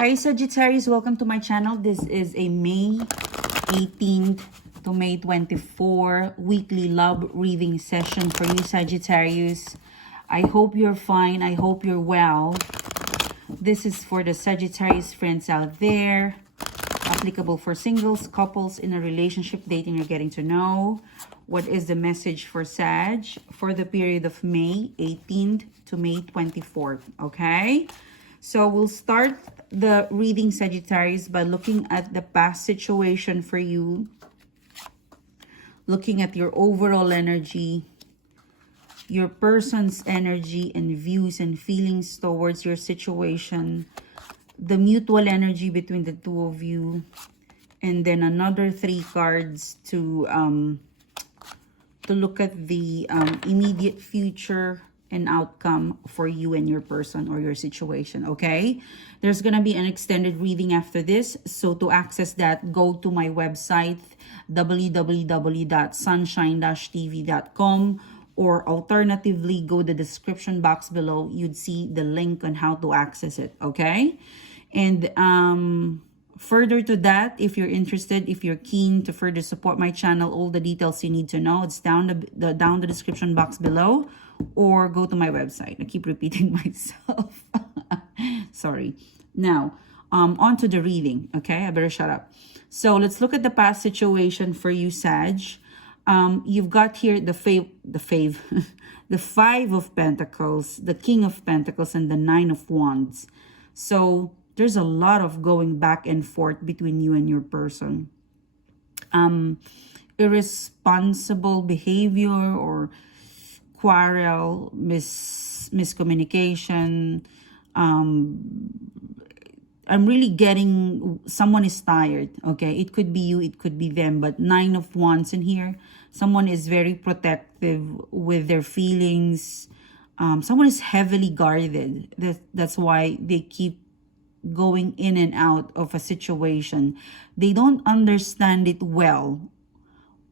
Hi Sagittarius, welcome to my channel. This is a May 18th to May 24 weekly love reading session for you Sagittarius. I hope you're fine. I hope you're well. This is for the Sagittarius friends out there. Applicable for singles, couples in a relationship, dating, or getting to know. What is the message for Sag for the period of May 18th to May 24th? Okay, so we'll start the reading, Sagittarius, by looking at the past situation for you, looking at your overall energy, your person's energy and views and feelings towards your situation, the mutual energy between the two of you, and then another 3 cards to look at the immediate future and outcome for you and your person or your situation. Okay, there's gonna be an extended reading after this, so to access that, go to my website www.sunshine-tv.com, or alternatively go to the description box below. You'd see the link on how to access it. Okay, and further to that, if you're interested, if you're keen to further support my channel, all the details you need to know, it's down the description box below, or go to my website. I keep repeating myself. Sorry. Now, on to the reading. Okay, I better shut up. So let's look at the past situation for you, Sag. You've got here the the 5 of Pentacles, the King of Pentacles, and the 9 of Wands. So there's a lot of going back and forth between you and your person. Irresponsible behavior or quarrel, miscommunication. I'm really getting someone is tired. Okay, it could be you, it could be them, but 9 of Wands in here. Someone is very protective with their feelings. Someone is heavily guarded. That's why they keep going in and out of a situation. They don't understand it well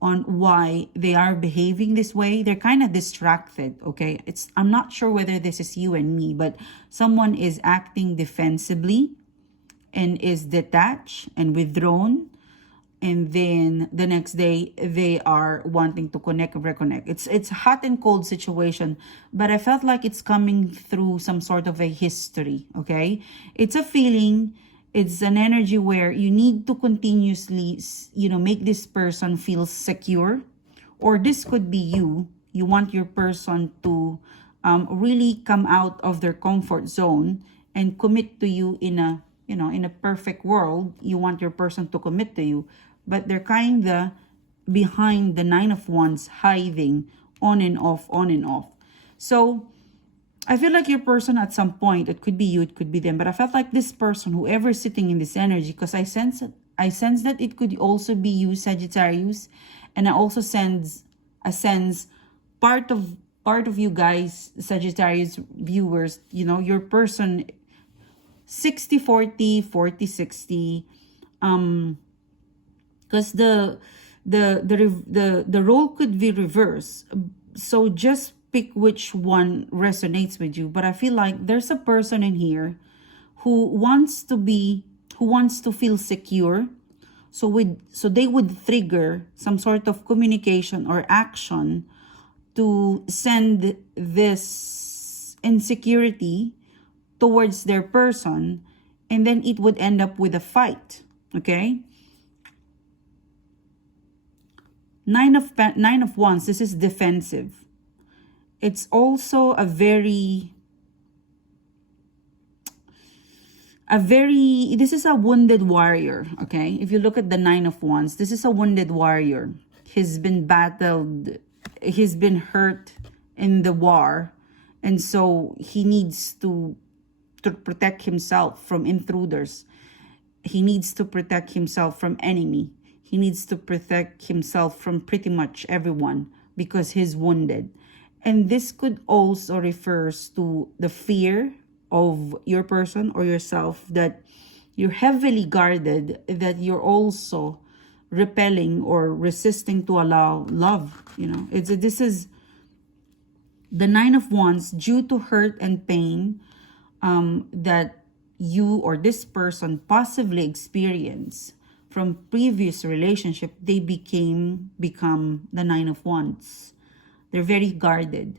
on why they are behaving this way. They're kind of distracted. Okay, I'm not sure whether this is you and me, but someone is acting defensively and is detached and withdrawn, and then the next day they are wanting to connect or reconnect. It's a hot and cold situation, but I felt like it's coming through some sort of a history. Okay, it's a feeling, it's an energy where you need to continuously, make this person feel secure, or this could be you want your person to really come out of their comfort zone and commit to you in a in a perfect world. You want your person to commit to you, but they're kind of behind the 9 of Wands, hiding on and off, on and off. So I feel like your person at some point, it could be you, it could be them, but I felt like this person, whoever is sitting in this energy, because I sense that it could also be you, Sagittarius, and I also sense part of you guys, Sagittarius viewers, your person 60-40, 40-60, because the role could be reversed. So just pick which one resonates with you. But I feel like there's a person in here who wants to feel secure. So they would trigger some sort of communication or action to send this insecurity towards their person, and then it would end up with a fight. Okay, 9 of Wands, this is defensive. It's also this is a wounded warrior. Okay, if you look at the 9 of Wands, this is a wounded warrior. He's been battled, he's been hurt in the war, and so he needs to protect himself from intruders. He needs to protect himself from enemy. He needs to protect himself from pretty much everyone because he's wounded. And this could also refers to the fear of your person or yourself, that you're heavily guarded, that you're also repelling or resisting to allow love. This is the 9 of Wands, due to hurt and pain that you or this person possibly experienced from previous relationship, they become the Nine of Wands. They're very guarded.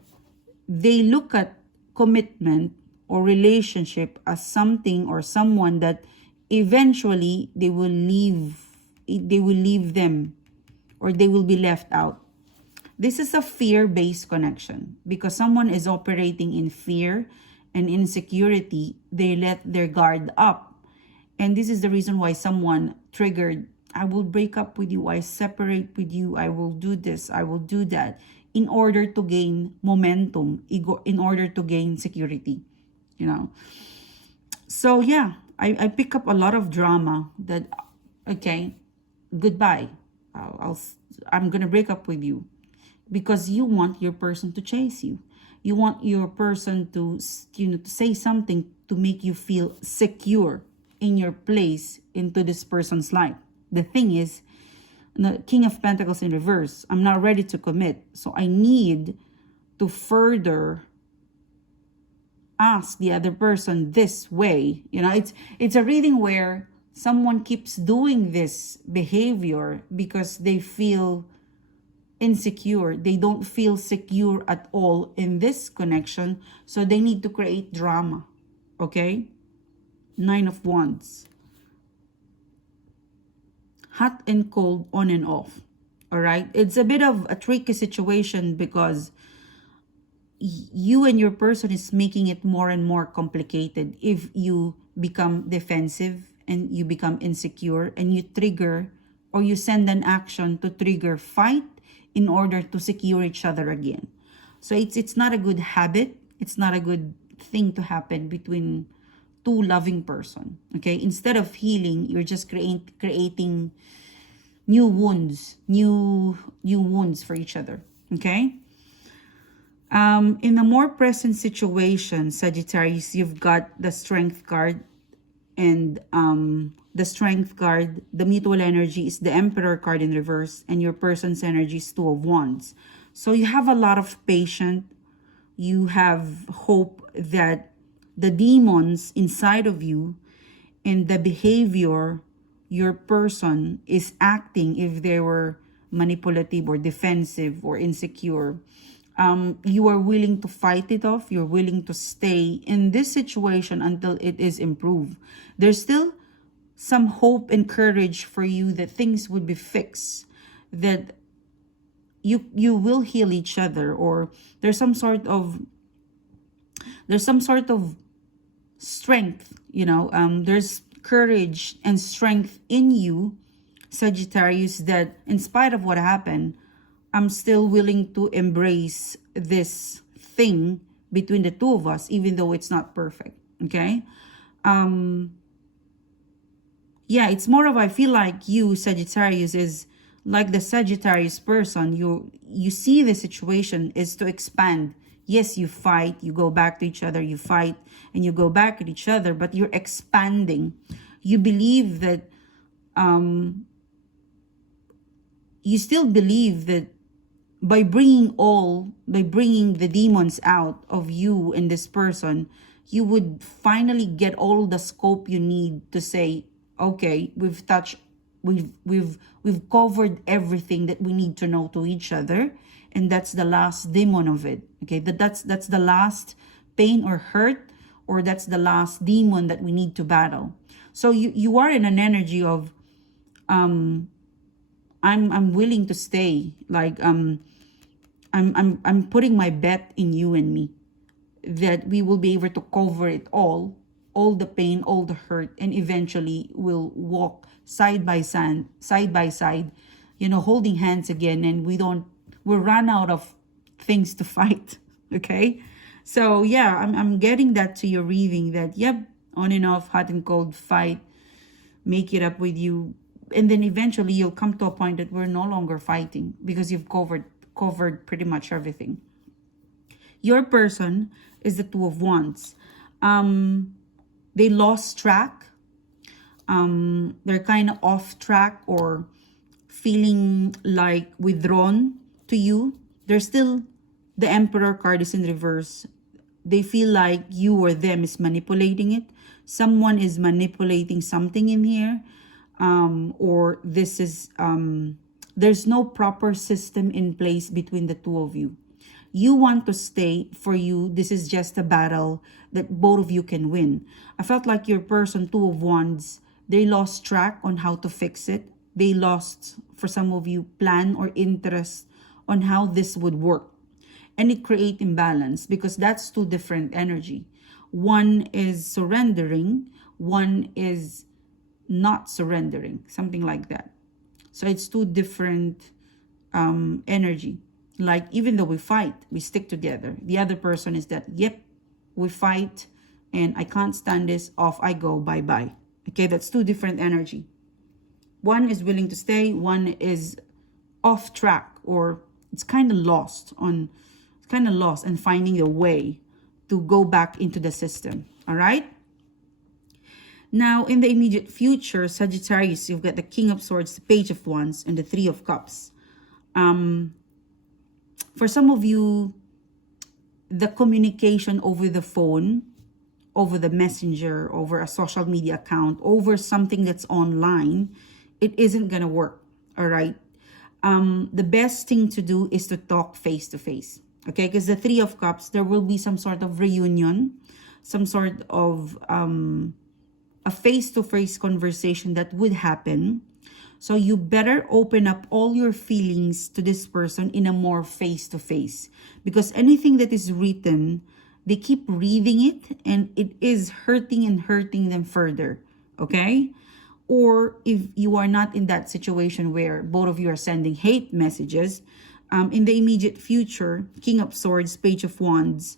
They look at commitment or relationship as something or someone that eventually they will leave them, or they will be left out. This is a fear-based connection because someone is operating in fear and insecurity. They let their guard up. And this is the reason why someone triggered, I will break up with you, I separate with you, I will do this, I will do that, in order to gain momentum, in order to gain security, you know. So yeah, I pick up a lot of drama that, okay, goodbye. I'm gonna break up with you because you want your person to chase you. You want your person to, to say something to make you feel secure in your place into this person's life. The thing is, the King of Pentacles in reverse, I'm not ready to commit. So I need to further ask the other person this way. You know, it's a reading where someone keeps doing this behavior because they feel insecure. They don't feel secure at all in this connection. So they need to create drama. Okay? Nine of Wands. Hot and cold, on and off. All right? It's a bit of a tricky situation because you and your person is making it more and more complicated if you become defensive and you become insecure and you trigger or you send an action to trigger fight in order to secure each other again. So it's not a good habit. It's not a good thing to happen between two loving person. Okay, instead of healing, you're just creating new wounds for each other. Okay. In a more present situation, Sagittarius, you've got the Strength card, and the Strength card, the mutual energy is the Emperor card in reverse, and your person's energy is Two of Wands. So you have a lot of patience. You have hope that the demons inside of you and the behavior your person is acting, if they were manipulative or defensive or insecure, you are willing to fight it off. You're willing to stay in this situation until it is improved. There's still some hope and courage for you that things would be fixed, that you will heal each other, or there's some sort of strength, you know, there's courage and strength in you, Sagittarius, that in spite of what happened, I'm still willing to embrace this thing between the two of us, even though it's not perfect. Okay. Yeah, it's more of, I feel like you, Sagittarius, is like the Sagittarius person. You see the situation is to expand. Yes, you fight, you go back to each other, you fight and you go back at each other, but you're expanding. You believe that, you still believe that by bringing the demons out of you and this person, you would finally get all the scope you need to say, okay, we've covered everything that we need to know to each other, and that's the last demon of it. Okay, that's the last pain or hurt, or that's the last demon that we need to battle. So you are in an energy of I'm willing to stay, like I'm putting my bet in you and me that we will be able to cover it all the pain, all the hurt, and eventually we'll walk side by side, you know, holding hands again, and we'll run out of things to fight. Okay, so yeah, I'm getting that to your reading, that yep, on and off, hot and cold, fight, make it up with you, and then eventually you'll come to a point that we're no longer fighting because you've covered pretty much everything. Your person is the Two of Wands. They lost track. They're kind of off track or feeling like withdrawn to you. They're still, the Emperor card is in reverse. They feel like you or them is manipulating it. Someone is manipulating something in here, or this is, there's no proper system in place between the two of you. You want to stay. For you, this is just a battle that both of you can win. I felt like your person, Two of Wands, they lost track on how to fix it. They lost, for some of you, plan or interest on how this would work. And it create imbalance because that's two different energy. One is surrendering, one is not surrendering, something like that. So it's two different energy. Like, even though we fight, we stick together. The other person is that, yep, we fight and I can't stand this, off I go, bye-bye. Okay, that's two different energy. One is willing to stay, one is off track, or it's kind of lost and finding a way to go back into the system. All right. Now, in the immediate future, Sagittarius, you've got the King of Swords, the Page of Wands, and the Three of Cups. For some of you, the communication over the phone, over the messenger, over a social media account, over something that's online, it isn't going to work. All right. The best thing to do is to talk face to face. Okay, because the Three of Cups, there will be some sort of reunion, some sort of a face-to-face conversation that would happen. So you better open up all your feelings to this person in a more face-to-face. Because anything that is written, they keep reading it and it is hurting them further. Okay? Or if you are not in that situation where both of you are sending hate messages, in the immediate future, King of Swords, Page of Wands,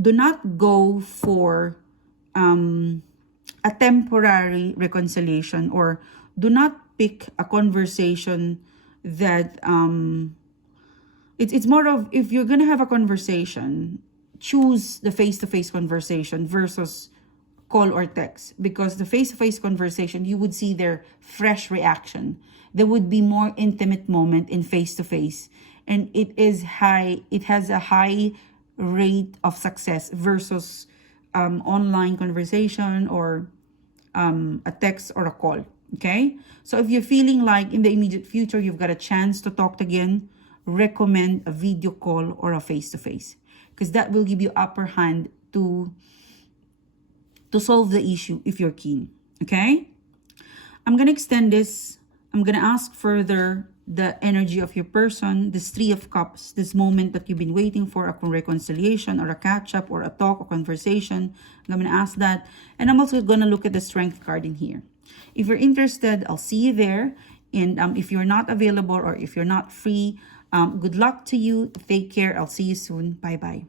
do not go for a temporary reconciliation, or do not pick a conversation that it's more of, if you're gonna have a conversation, choose the face-to-face conversation versus call or text, because the face-to-face conversation, you would see their fresh reaction. There would be more intimate moment in face-to-face, and it has a high rate of success versus online conversation or a text or a call. Okay, so if you're feeling like in the immediate future you've got a chance to talk again, recommend a video call or a face-to-face, because that will give you upper hand to solve the issue if you're keen. Okay, I'm gonna extend this. I'm gonna ask further the energy of your person, this Three of Cups, this moment that you've been waiting for, a reconciliation or a catch-up or a talk or conversation. I'm gonna ask that, and I'm also gonna look at the Strength card in here. If you're interested, I'll see you there. And if you're not available or if you're not free, good luck to you. Take care. I'll see you soon. Bye-bye.